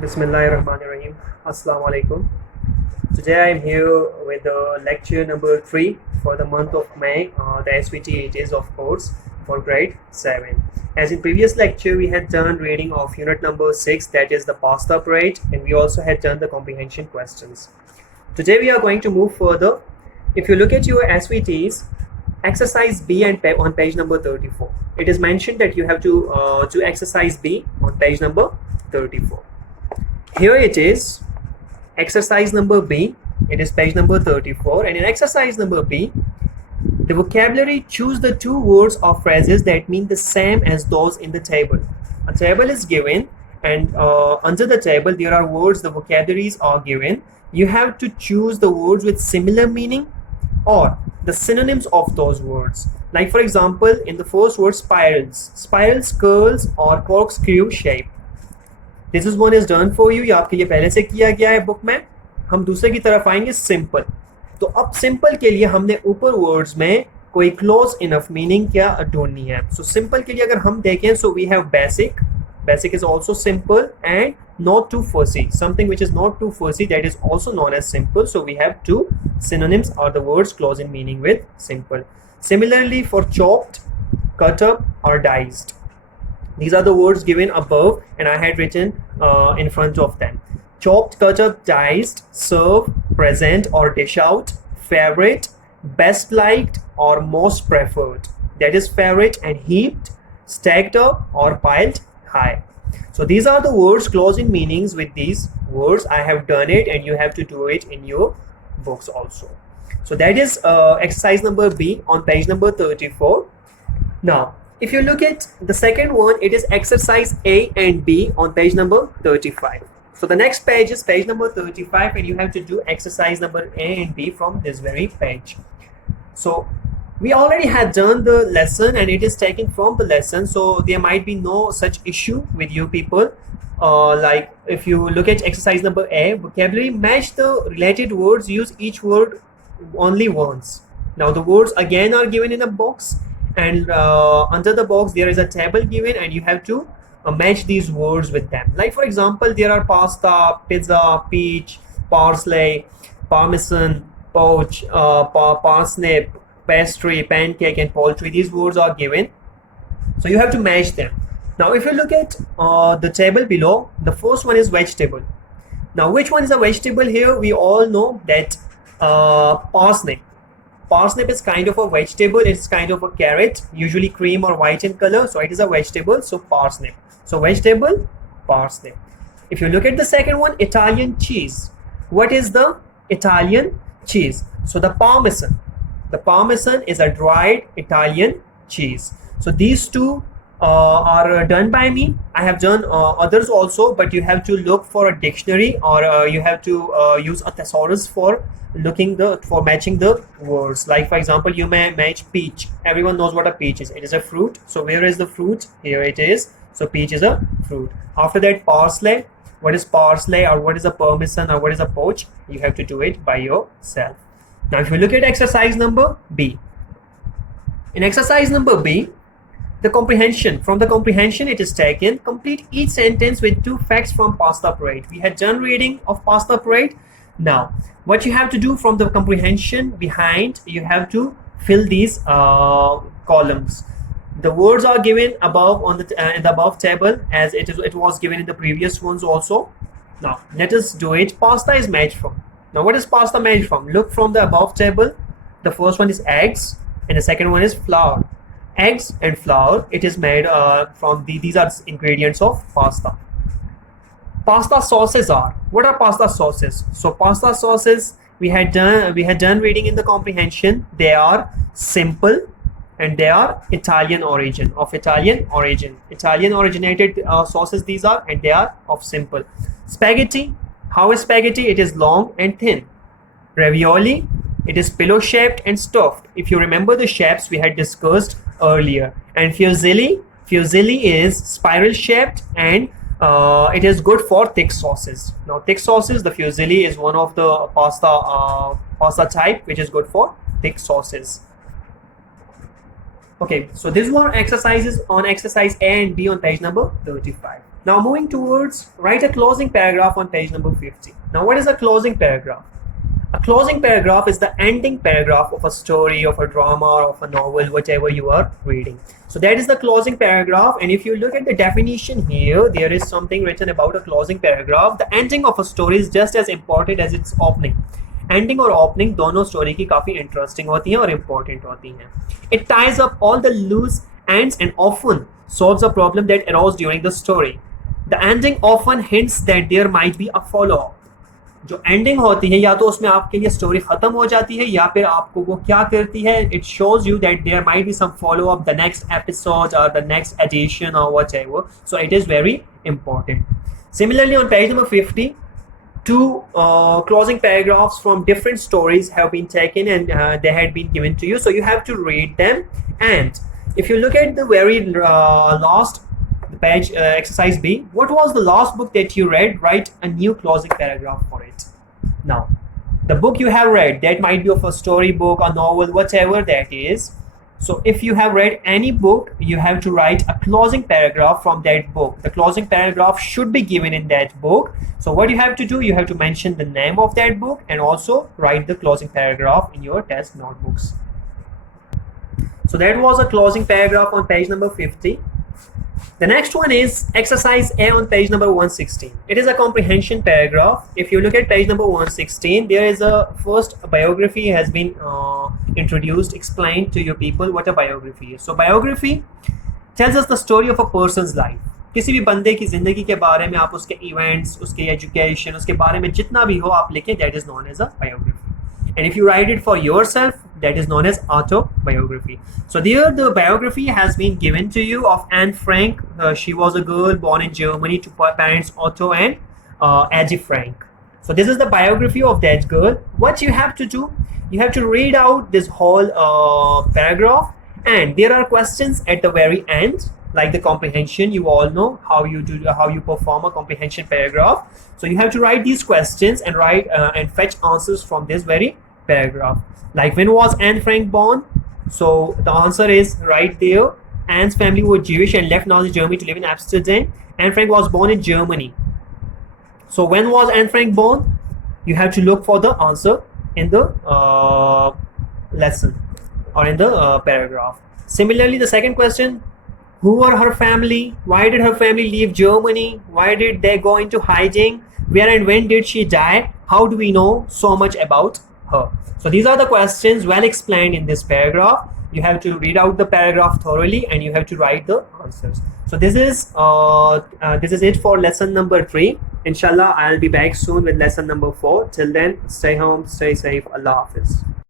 Bismillahirrahmanirrahim. Assalamu alaikum. Today I am here with lecture number 3 for the month of May. The SVT it is, of course, for grade 7. As in previous lecture, we had done reading of unit number 6, that is the past up rate, and we also had done the comprehension questions. Today we are going to move further. If you look at your SVTs, exercise B and on page number 34, it is mentioned that you have to do exercise B on page number 34. Here it is, exercise number B, it is page number 34, and in exercise number B, the vocabulary, choose the two words or phrases that mean the same as those in the table. A table is given, and under the table there are words, the vocabularies are given. You have to choose the words with similar meaning or the synonyms of those words. Like for example, in the first word, spirals, curls or corkscrew shape. This is one is done for you, ये आपके लिए पहले से किया गया है book में. हम दूसरे की तरफ आएंगे सिंपल. तो अब सिंपल के लिए हमने ऊपर वर्ड्स में कोई क्लोज इनफ मीनिंग क्या ढूंढनी है. सो सिंपल के लिए अगर हम देखें, so we have basic is also simple and not too fussy. Something which is not too fussy, that is also known as simple. So we have two synonyms or the words close in meaning with simple. Similarly for chopped, cut up or diced, these are the words given above and I had written in front of them. Chopped, cut up, diced, serve, present or dish out, favorite, best liked or most preferred. That is favorite, and heaped, stacked up or piled high. So these are the words close in meanings with these words. I have done it and you have to do it in your books also. So that is exercise number B on page number 34. Now if you look at the second one, it is exercise A and B on page number 35. So the next page is page number 35 and you have to do exercise number A and B from this very page. So we already had done the lesson and it is taken from the lesson, so there might be no such issue with you people. Like if you look at exercise number A, vocabulary, match the related words, use each word only once. Now the words again are given in a box, and under the box there is a table given and you have to match these words with them. Like for example, there are pasta, pizza, peach, parsley, parmesan, poach, parsnip, pastry, pancake and poultry. These words are given, so you have to match them. Now if you look at the table below, the first one is vegetable. Now which one is a vegetable here? We all know that parsnip is kind of a vegetable. It's kind of a carrot, usually cream or white in color, so it is a vegetable. So parsnip, so vegetable, parsnip. If you look at the second one, Italian cheese. What is the Italian cheese? So the parmesan is a dried Italian cheese. So these two are done by me. I have done others also, but you have to look for a dictionary or you have to use a thesaurus for matching the words. Like for example, you may match peach. Everyone knows what a peach is. It is a fruit. So where is the fruit? Here it is. So peach is a fruit. After that, parsley. What is parsley, or what is a parmesan, or what is a poach? You have to do it by yourself. Now if you look at exercise number B, in exercise number B, from the comprehension it is taken, complete each sentence with two facts from past up rate. We had done reading of past up rate. Now what you have to do from the comprehension behind, you have to fill these columns. The words are given above on in the above table as it was given in the previous ones also. Now let us do it. Pasta is made from. Now what is pasta made from? Look from the above table. The first one is eggs and the second one is flour. Eggs and flour, it is made from these are ingredients of pasta. Pasta sauces are, what are pasta sauces? So pasta sauces, we had done reading in the comprehension. They are simple and they are Italian origin, Italian originated sauces these are, and they are of simple. Spaghetti, how is spaghetti? It is long and thin. Ravioli, it is pillow shaped and stuffed. If you remember the shapes we had discussed earlier. And fusilli is spiral shaped and it is good for thick sauces. Now thick sauces, the fusilli is one of the pasta type which is good for thick sauces. Okay, so these were exercises on exercise A and B on page number 35. Now moving towards, write a closing paragraph on page number 50. Now what is a closing paragraph? A closing paragraph is the ending paragraph of a story, of a drama, or of a novel, whatever you are reading. So that is the closing paragraph. And if you look at the definition here, there is something written about a closing paragraph. The ending of a story is just as important as its opening. Ending और opening दोनों story की काफी interesting होती हैं और important होती हैं. It ties up all the loose ends and often solves a problem that arose during the story. The ending often hints that there might be a follow-up. जो ending होती है या तो उसमें आपके लिए स्टोरी खत्म हो जाती है या फिर आपको वो क्या करती है, it shows you that there might be some follow up the next episode और द नेक्स्ट एडिशन और whatever. So it is very important. Similarly, on page number 50, two closing paragraphs from different stories have been taken and they had been given to you. So you have to read them. And if you look at the very last page, exercise B, what was the last book that you read? Write a new closing paragraph for it. Now, the book you have read, that might be of a story book, a novel, whatever that is. So if you have read any book, you have to write a closing paragraph from that book. The closing paragraph should be given in that book. So what you have to do, you have to mention the name of that book and also write the closing paragraph in your test notebooks. So that was a closing paragraph on page number 50. The next one is exercise A on page number 116. It is a comprehension paragraph. If you look at page number 116, there is a first biography has been introduced, explained to your people what a biography is. So biography tells us the story of a person's life. किसी भी बंदे की जिंदगी के बारे में आप उसके इवेंट्स, उसके एजुकेशन, उसके बारे में जितना भी हो आप लिखें, that is known as a biography. And if you write it for yourself, that is known as autobiography. So there the biography has been given to you of Anne Frank. She was a girl born in Germany to parents Otto and Adi Frank. So this is the biography of that girl. What you have to do, you have to read out this whole paragraph, and there are questions at the very end, like the comprehension. You all know how you perform a comprehension paragraph. So you have to write these questions and write and fetch answers from this very paragraph. Like, when was Anne Frank born? So the answer is right there. Anne's family were Jewish and left Nazi Germany to live in Amsterdam. Anne Frank was born in Germany. So when was Anne Frank born? You have to look for the answer in the lesson or in the paragraph. Similarly, the second question, who were her family? Why did her family leave Germany? Why did they go into hiding? Where and when did she die? How do we know so much about her? So these are the questions well explained in this paragraph. You have to read out the paragraph thoroughly and you have to write the answers. So this is it for lesson number 3. Inshallah, I'll be back soon with lesson number 4. Till then, stay home, stay safe. Allah Hafiz.